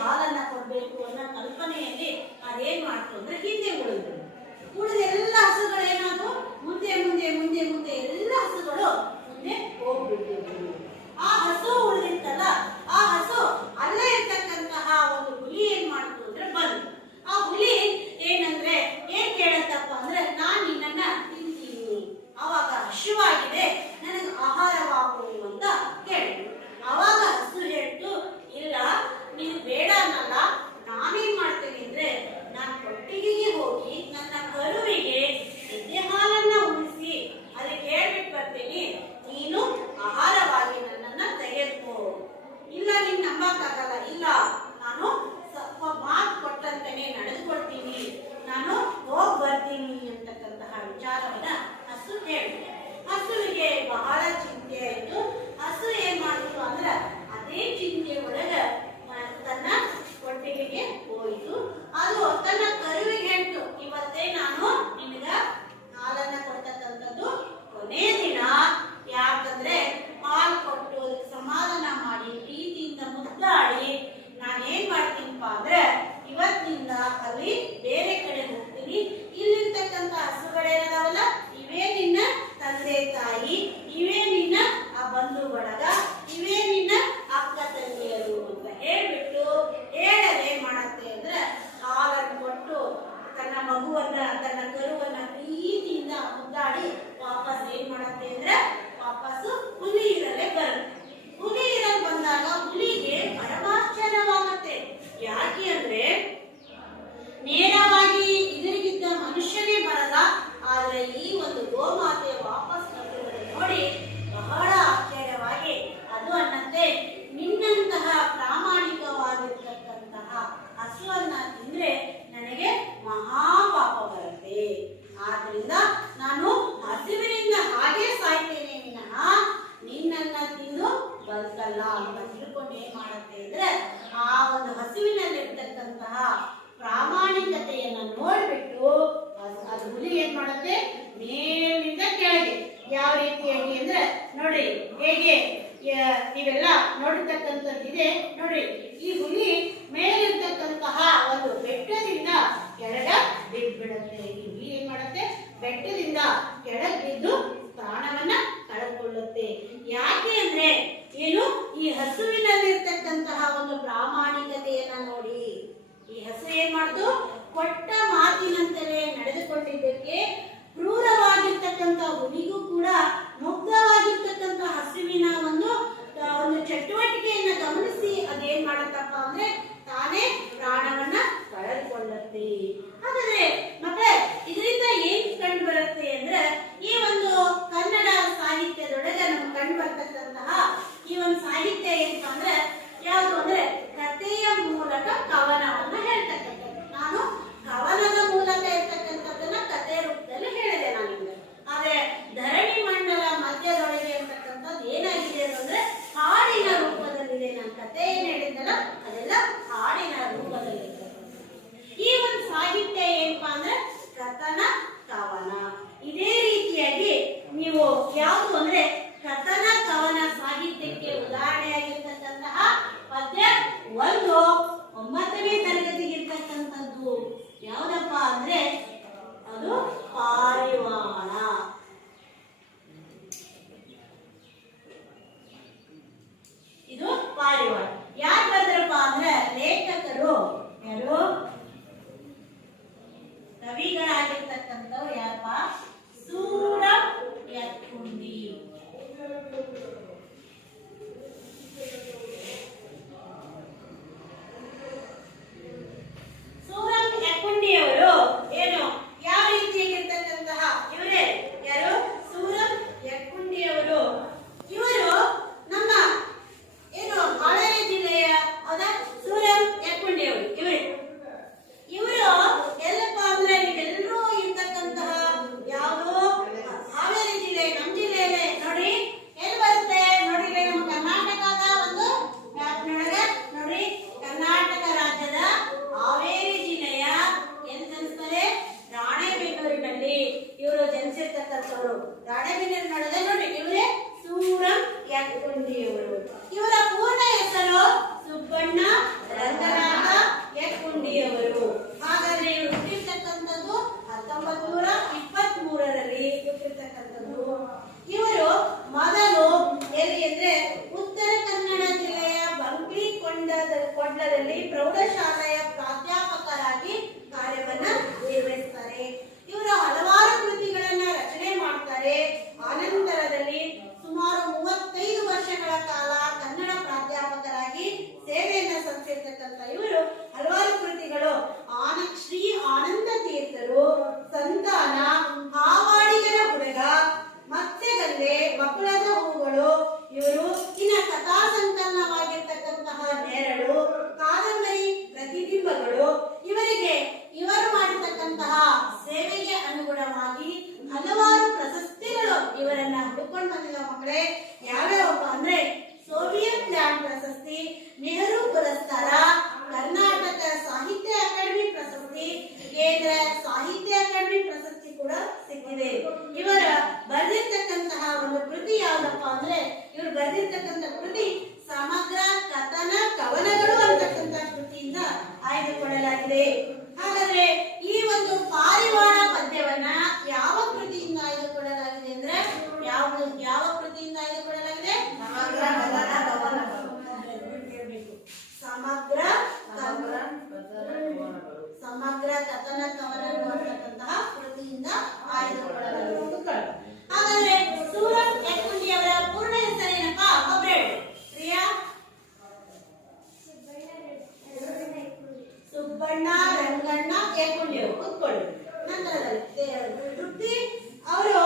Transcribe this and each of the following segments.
ಹಾಲನ್ನ ರುಬ್ಕೊಳ್ಳಿ ನಂತರದಲ್ಲಿ ರುಬ್ಬಿ ಅವರು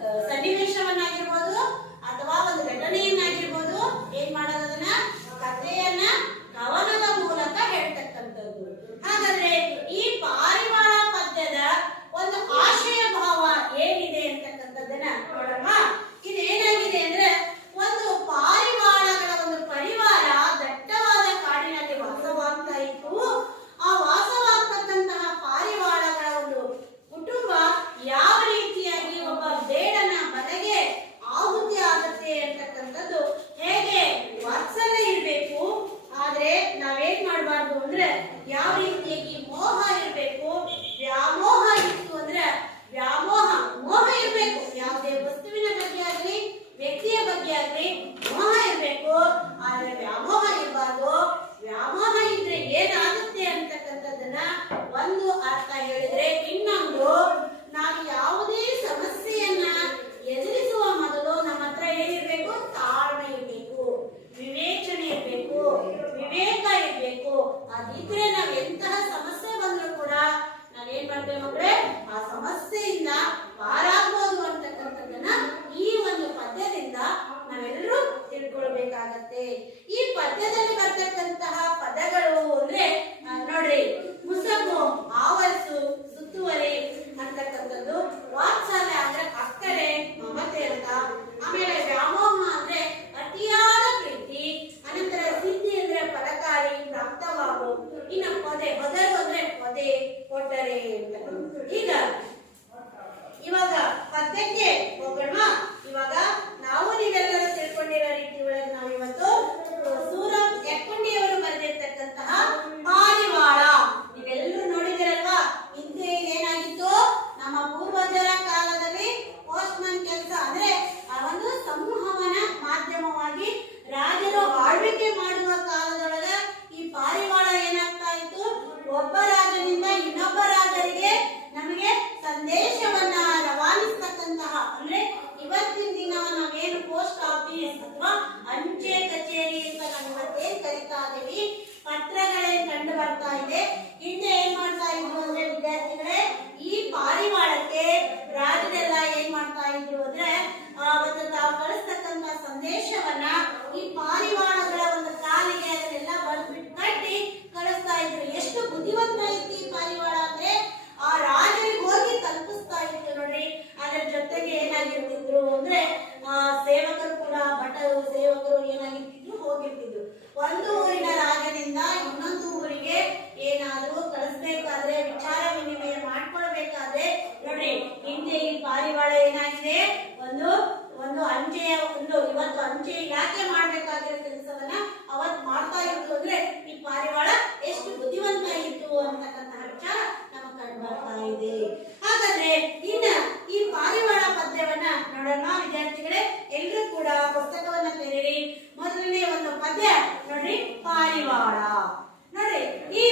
uh, ಒಂದು ಊರಿನ ರಾಜನಿಂದ ಇನ್ನೊಂದು ಊರಿಗೆ ಏನಾದರೂ ಕಳಿಸ್ಬೇಕಾದ್ರೆ, ವಿಚಾರ ವಿನಿಮಯ ಮಾಡ್ಕೊಳ್ಬೇಕಾದ್ರೆ, ನೋಡ್ರಿ, ಹಿಂದೆ ಈ ಪಾರಿವಾಳ ಏನಾಗಿದೆ? ಒಂದು ಒಂದು ಅಂಚೆಯ, ಒಂದು ಇವತ್ತು ಅಂಚೆ ಯಾಕೆ ಮಾಡ್ಬೇಕಾಗಿರೋ ಕೆಲಸವನ್ನ ಅವತ್ ಮಾಡ್ತಾ ಇತ್ತು ಅಂದ್ರೆ ಈ ಪಾರಿವಾಳ ಎಷ್ಟು ಬುದ್ಧಿವಂತ ಇತ್ತು ಅಂತಕ್ಕಂತಹ ವಿಚಾರ. ಬರ್ತಾ ಇದೆ. ಹಾಗಾದ್ರೆ ಇನ್ನ ಈ ಪಾರಿವಾಳ ಪದ್ಯವನ್ನ ನೋಡೋಣ, ವಿದ್ಯಾರ್ಥಿಗಳೇ. ಎಲ್ಲರೂ ಕೂಡ ಪುಸ್ತಕವನ್ನ ತೆರೀರಿ ಮೊದಲನೇ ಒಂದು ಪದ್ಯ ನೋಡ್ರಿ, ಪಾರಿವಾಳ. ನೋಡ್ರಿ, ಈ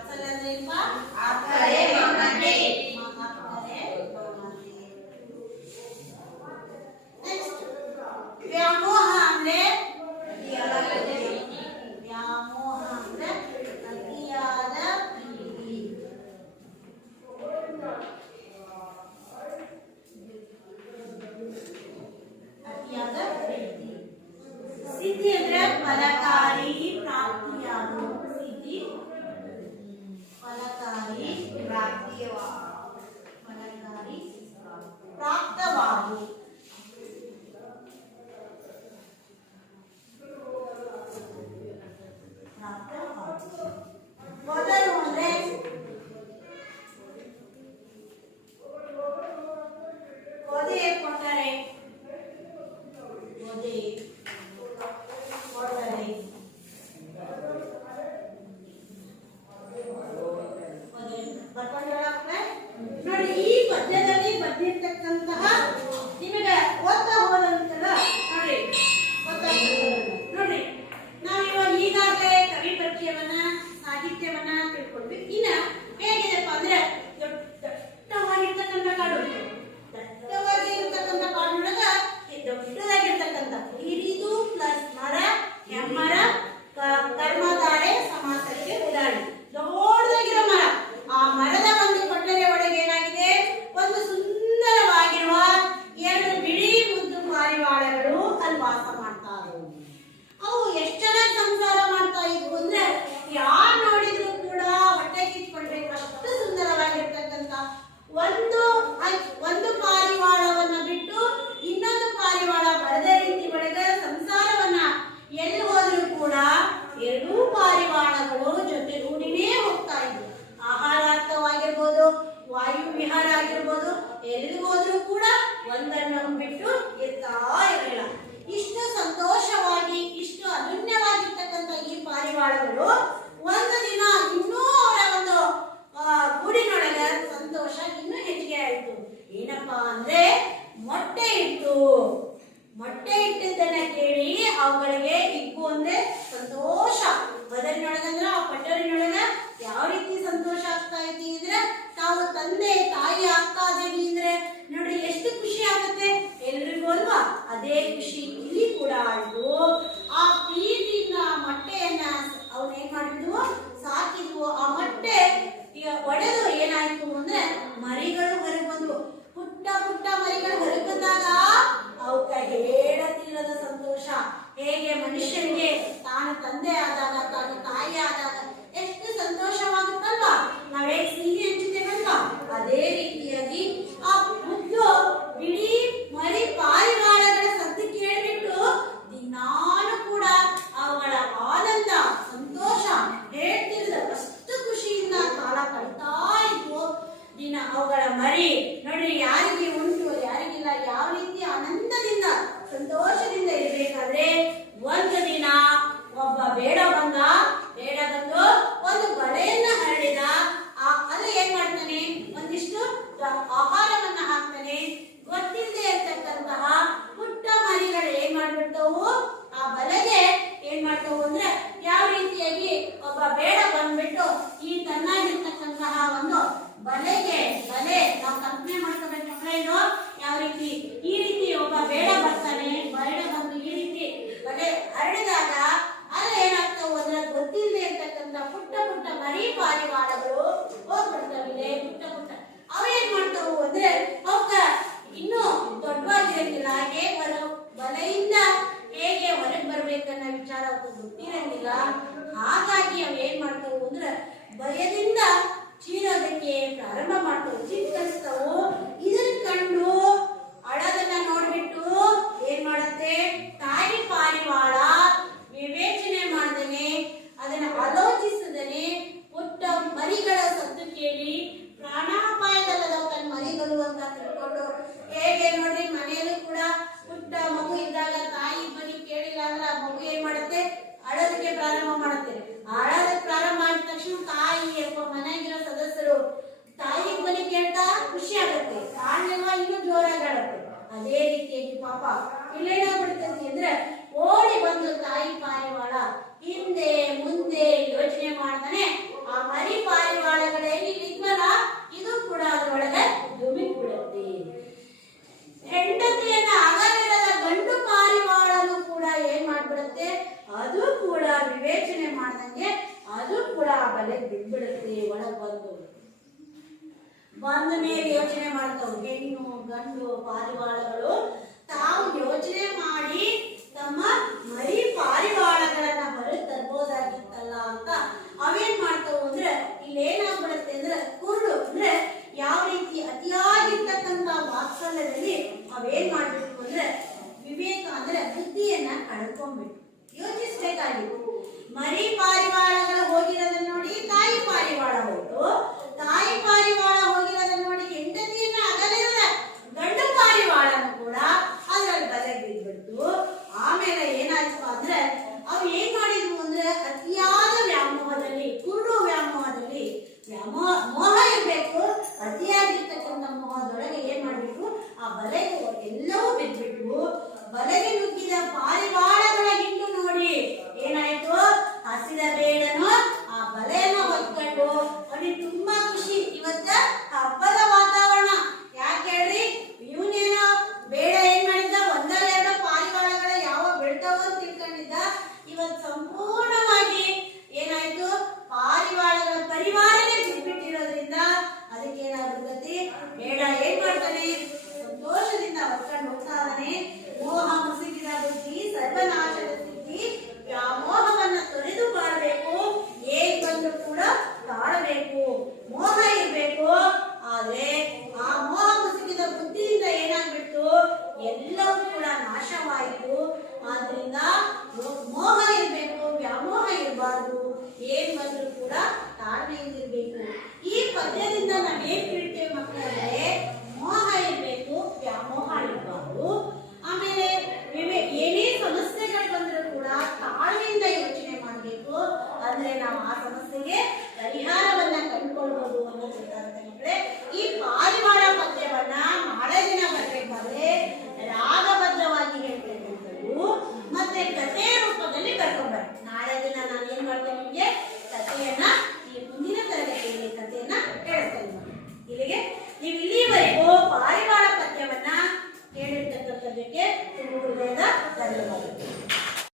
Hasta ಆಗುತ್ತೆ ಅದು ಕೂಡ ವಿವೇಚನೆ ಮಾಡ್ದಂಗೆ, ಅದು ಕೂಡ ಆ ಬಲೆ ಬಿಡ್ಬಿಡುತ್ತೆ ಒಳಗೆ ಬಂದು. ಬಂದ ಮೇಲೆ ಯೋಚನೆ ಮಾಡ್ತಾವು, ಹೆಣ್ಣು, ಗಂಡು, ಪಾರಿವಾಳಗಳು. ತಾವು ಯೋಚನೆ ಮಾಡಿ ತಮ್ಮ ಮರಿ ಪಾರಿವಾಳಗಳನ್ನ ಬರ ತರ್ಬೋದಾಗಿತ್ತಲ್ಲ ಅಂತ ಅವೇನ್ ಮಾಡ್ತಾವು ಅಂದ್ರೆ ಇಲ್ಲಿ ಏನಾಗ್ಬಿಡುತ್ತೆ ಅಂದ್ರೆ, ಕುರುಡು ಅಂದ್ರೆ ಯಾವ ರೀತಿ ಅತಿಯಾಗಿರ್ತಕ್ಕಂತ ವಾತ್ಸಲ್ಯದಲ್ಲಿ ಅವೇನ್ ಮಾಡ್ಬೇಕು ಅಂದ್ರೆ, ವಿವೇಕ ಅಂದ್ರೆ ಬುದ್ಧಿಯನ್ನ ಕಳ್ಕೊಂಡ್ಬಿಟ್ಟು ಯೋಚಿಸ್ಬೇಕಾಗಿತ್ತು. ಮರಿ ಪಾರಿವಾಳಗಳ ಹೋಗಿರೋದನ್ನ ನೋಡಿ ತಾಯಿ ಪಾರಿವಾಳ ಹೋಯ್ತು. ತಾಯಿ ಪಾರಿವಾಳ ಹೋಗಿರೋದನ್ನ ನೋಡಿ ಹೆಂಡತಿಯನ್ನ ಅಗಲಿರದ ಗಂಡು ಪಾರಿವಾಳನು ಕೂಡ ಅದ್ರಲ್ಲಿ ಬಲೆಗೆ ಬಿದ್ಬಿಡ್ತು ಆಮೇಲೆ ಏನಾಯ್ತು ಅಂದ್ರೆ ಅವು ಏನ್ ಮಾಡಿದ್ವು ಅಂದ್ರೆ ಅತಿಯಾದ ವ್ಯಾಮೋಹದಲ್ಲಿ, ಕುರುಡು ವ್ಯಾಮೋಹದಲ್ಲಿ ವ್ಯಾಮೋಹ ಮೋಹ ಇರ್ಬೇಕು. ಅತಿಯಾಗಿರ್ತಕ್ಕಂಥ ಮೋಹದೊಳಗೆ ಏನ್ ಮಾಡ್ಬಿಟ್ವು ಆ ಬಲೆಗೆ ಎಲ್ಲವೂ ಬಿದ್ಬಿಟ್ವು. ಬಲೆಗೆ ನುಗ್ಗಿದ ಪಾರಿವಾಳ